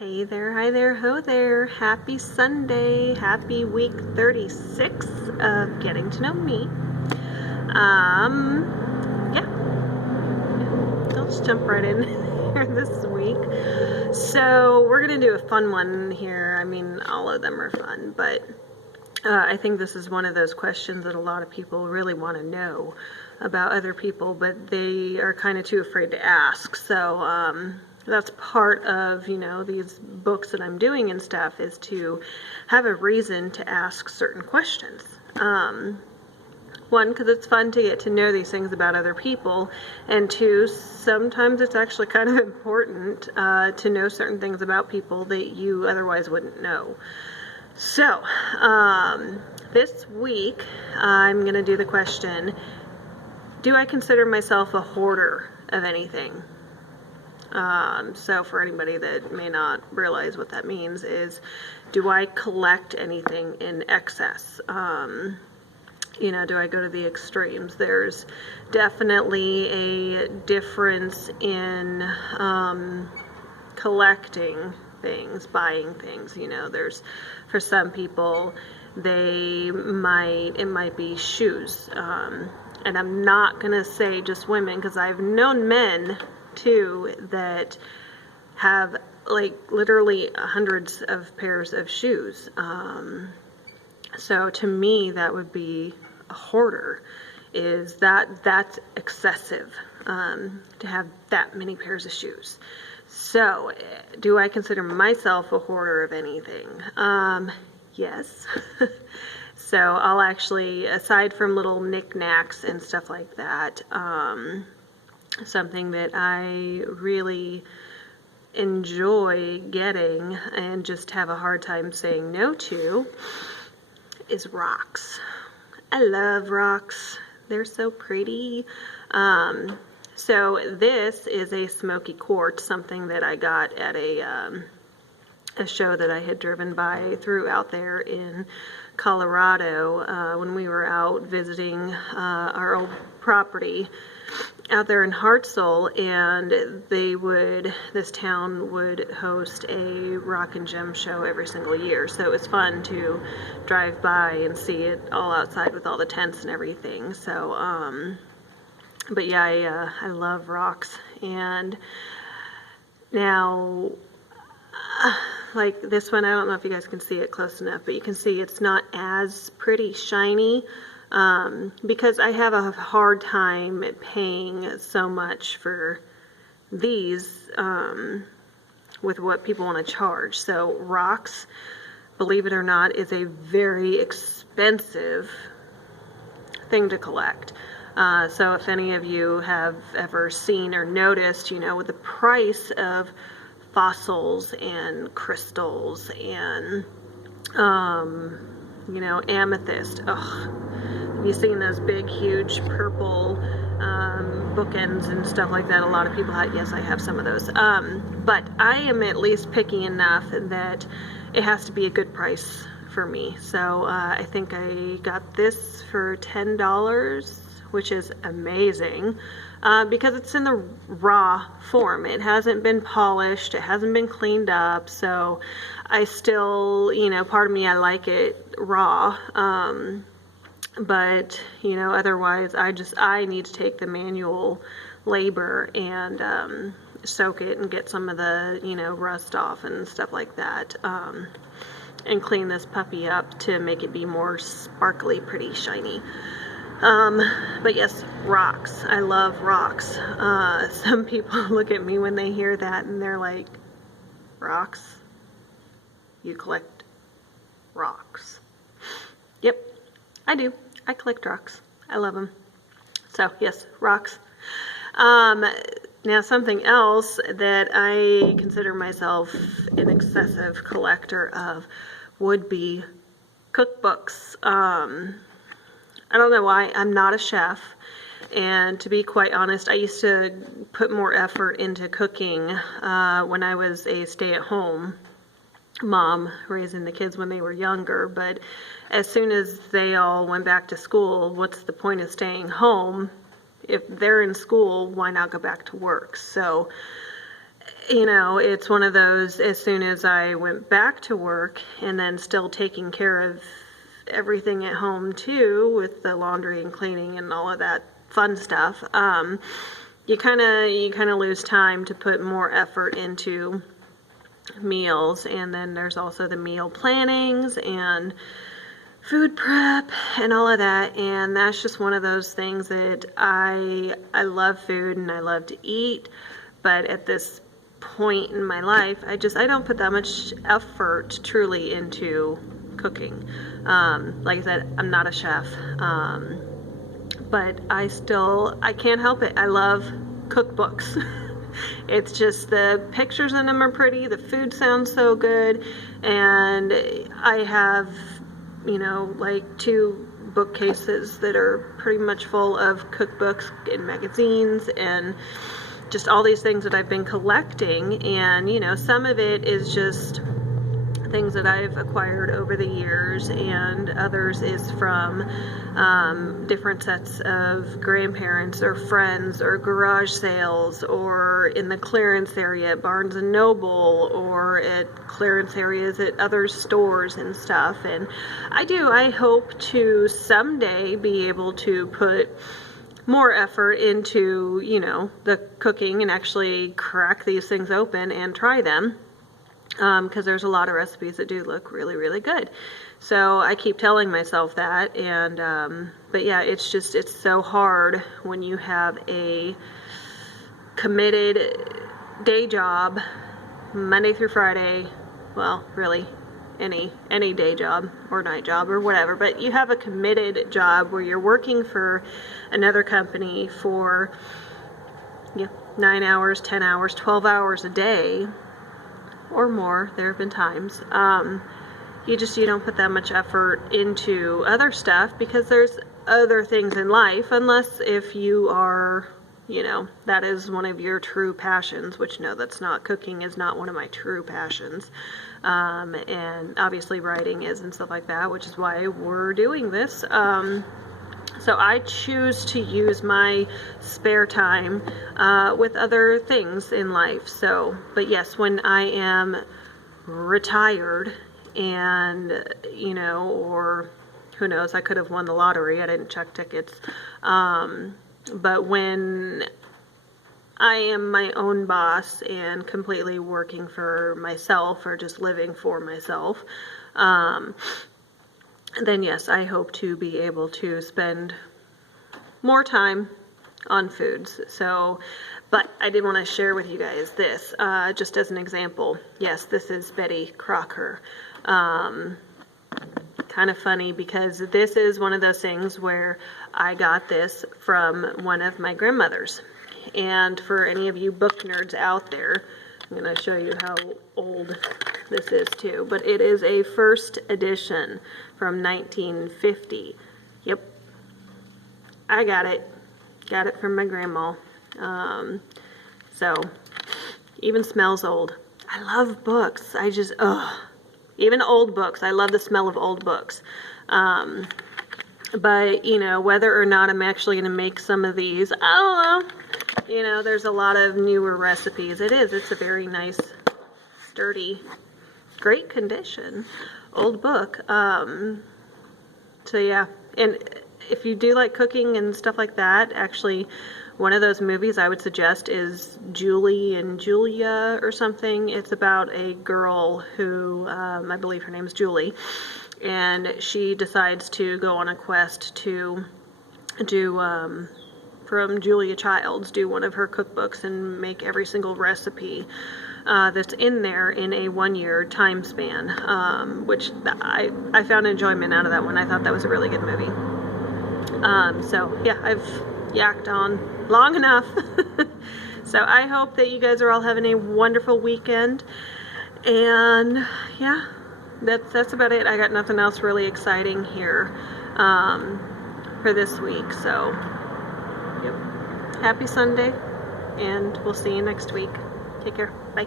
Hey there, hi there, ho there. Happy Sunday. Happy week 36 of Getting to Know Me. Yeah, let's jump right in here this week. So we're going to do a fun one here. I mean, all of them are fun, but I think this is one of those questions that a lot of people really want to know about other people, but they are kind of too afraid to ask. So that's part of, these books that I'm doing and stuff, is to have a reason to ask certain questions. One, because it's fun to get to know these things about other people, and two, sometimes it's actually kind of important to know certain things about people that you otherwise wouldn't know. So, this week, I'm going to do the question, do I consider myself a hoarder of anything? So for anybody that may not realize what that means is, do I collect anything in excess? Do I go to the extremes? There's definitely a difference in collecting things, buying things. There's, for some people, it might be shoes. And I'm not going to say just women, because I've known men too that have like literally hundreds of pairs of shoes. So to me, that would be a hoarder. That's excessive, to have that many pairs of shoes. So do I consider myself a hoarder of anything? Yes. So I'll actually, aside from little knickknacks and stuff like that, something that I really enjoy getting and just have a hard time saying no to is rocks. I love rocks. They're so pretty. So this is a smoky quartz, something that I got at a show that I had driven by through out there in Colorado when we were out visiting our old property out there in Hartselle, and this town would host a rock and gem show every single year. So it was fun to drive by and see it all outside with all the tents and everything. So, but yeah, I love rocks. And now, like this one, I don't know if you guys can see it close enough, but you can see it's not as pretty shiny, because I have a hard time paying so much for these with what people want to charge. So rocks, believe it or not, is a very expensive thing to collect. So if any of you have ever seen or noticed, with the price of fossils and crystals and amethyst. Ugh. Have you seen those big, huge purple bookends and stuff like that? A lot of people have. Yes, I have some of those. But I am at least picky enough that it has to be a good price for me. So I think I got this for $10, which is amazing. Because it's in the raw form. It hasn't been polished, it hasn't been cleaned up, so I still, part of me, I like it raw, but, otherwise I need to take the manual labor and soak it and get some of the, rust off and stuff like that, and clean this puppy up to make it be more sparkly, pretty, shiny. But yes, rocks. I love rocks. Some people look at me when they hear that and they're like, rocks? You collect rocks? Yep, I do. I collect rocks. I love them. So yes, rocks. Now something else that I consider myself an excessive collector of would be cookbooks. I don't know why. I'm not a chef, and to be quite honest, I used to put more effort into cooking when I was a stay-at-home mom, raising the kids when they were younger, but as soon as they all went back to school, what's the point of staying home? If they're in school, why not go back to work? So you know, it's one of those, as soon as I went back to work and then still taking care of everything at home too, with the laundry and cleaning and all of that fun stuff, you kind of lose time to put more effort into meals. And then there's also the meal plannings and food prep and all of that, and that's just one of those things that I love food and I love to eat, but at this point in my life, I don't put that much effort truly into cooking. Like I said, I'm not a chef, but I can't help it. I love cookbooks. It's just the pictures in them are pretty, the food sounds so good, and I have, you know, like 2 bookcases that are pretty much full of cookbooks and magazines and just all these things that I've been collecting. And, you know, some of it is just things that I've acquired over the years, and others is from different sets of grandparents or friends or garage sales or in the clearance area at Barnes and Noble or at clearance areas at other stores and stuff. And I hope to someday be able to put more effort into, you know, the cooking and actually crack these things open and try them. Because there's a lot of recipes that do look really, really good. So I keep telling myself that, and but yeah, it's so hard when you have a committed day job, Monday through Friday, well, really any day job or night job or whatever, but you have a committed job where you're working for another company for 9 hours, 10 hours, 12 hours a day, or more. There have been times you don't put that much effort into other stuff because there's other things in life, unless if you are, you know, that is one of your true passions, which no, that's not. Cooking is not one of my true passions, and obviously writing is and stuff like that, which is why we're doing this. So I choose to use my spare time with other things in life. So, but yes, when I am retired and, you know, or who knows, I could have won the lottery. I didn't check tickets. But when I am my own boss and completely working for myself or just living for myself, then yes, I hope to be able to spend more time on foods. So, but I did want to share with you guys this, just as an example. Yes, this is Betty Crocker. Kind of funny because this is one of those things where I got this from one of my grandmothers. And for any of you book nerds out there, I'm going to show you how old this is too. But it is a first edition from 1950. Yep. I got it. Got it from my grandma. So, even smells old. I love books. Even old books. I love the smell of old books. But, you know, whether or not I'm actually going to make some of these, I don't know. You know, there's a lot of newer recipes. It's a very nice, sturdy, great condition old book. So yeah, and if you do like cooking and stuff like that, actually one of those movies I would suggest is Julie and Julia or something. It's about a girl who, I believe her name's Julie, and she decides to go on a quest to do, from Julia Childs, do one of her cookbooks and make every single recipe that's in there in a 1-year time span, which I found enjoyment out of that one. I thought that was a really good movie. So yeah, I've yacked on long enough. So I hope that you guys are all having a wonderful weekend, and yeah, that's about it. I got nothing else really exciting here for this week. So yep, happy Sunday, and we'll see you next week. Take care. Bye.